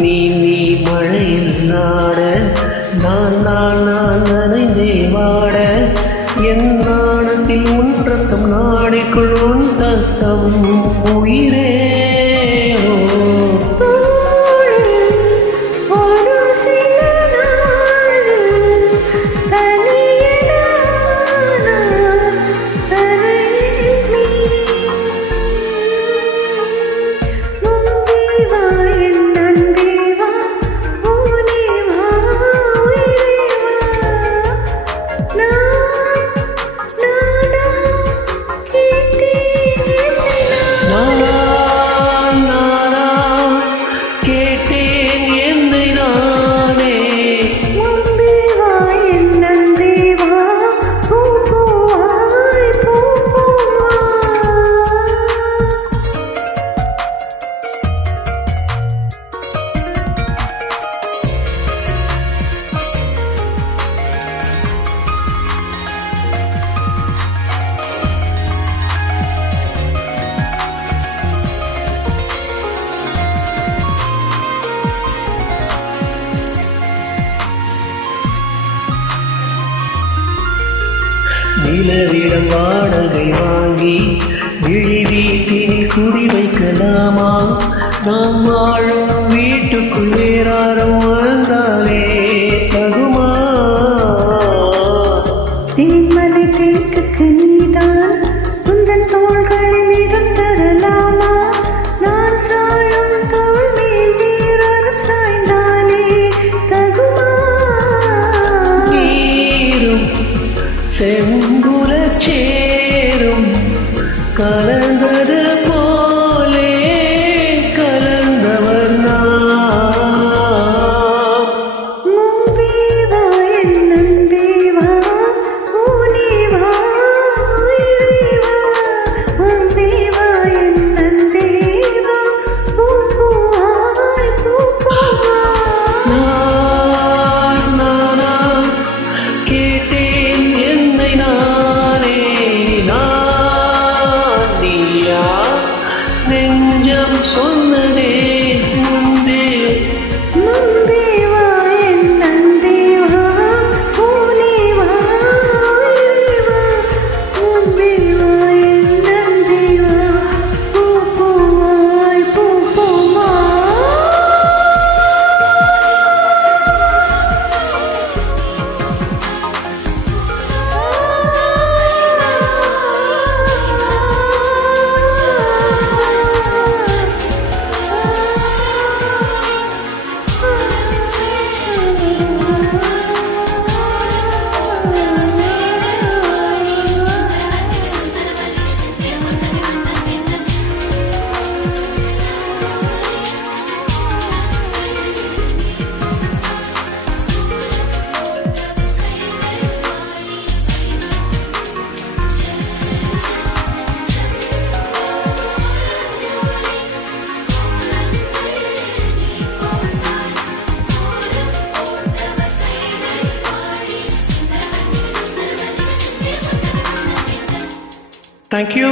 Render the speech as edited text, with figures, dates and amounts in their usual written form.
நீ மழையில் நாட நான் நனைந்தே வாட என் நாணத்தில் உன் ரத்தம் நாடிக்குள் உன் சத்தம் உயிரே நிலவிடம் வாடகை வாங்கி விழி வீட்டில் குடி வைக்கலாமா? நாம் வாழும் வீட்டுக்குள் வேறாரும் வந்தாலே தகுமா? தேன்மலை தேக்கு நீதான் உந்தன் தோள்களில் இடம் தரலாமா? நான் சாழும் தோள் மேல் வேறாரும் சாய்ந்தாலே தகுமா? நீரும் செங்குலச் சேரும் கலந்தது போலே கலந்தவர் நாம். முன்பேவா என் நன்பேவா ஊனேவா உயிரேவா முன்பேவா என் நன்பேவா பூவாய் பூவா நானா கேட்டேன் என்னை நானே நான் நீயா தேங்க்யூ.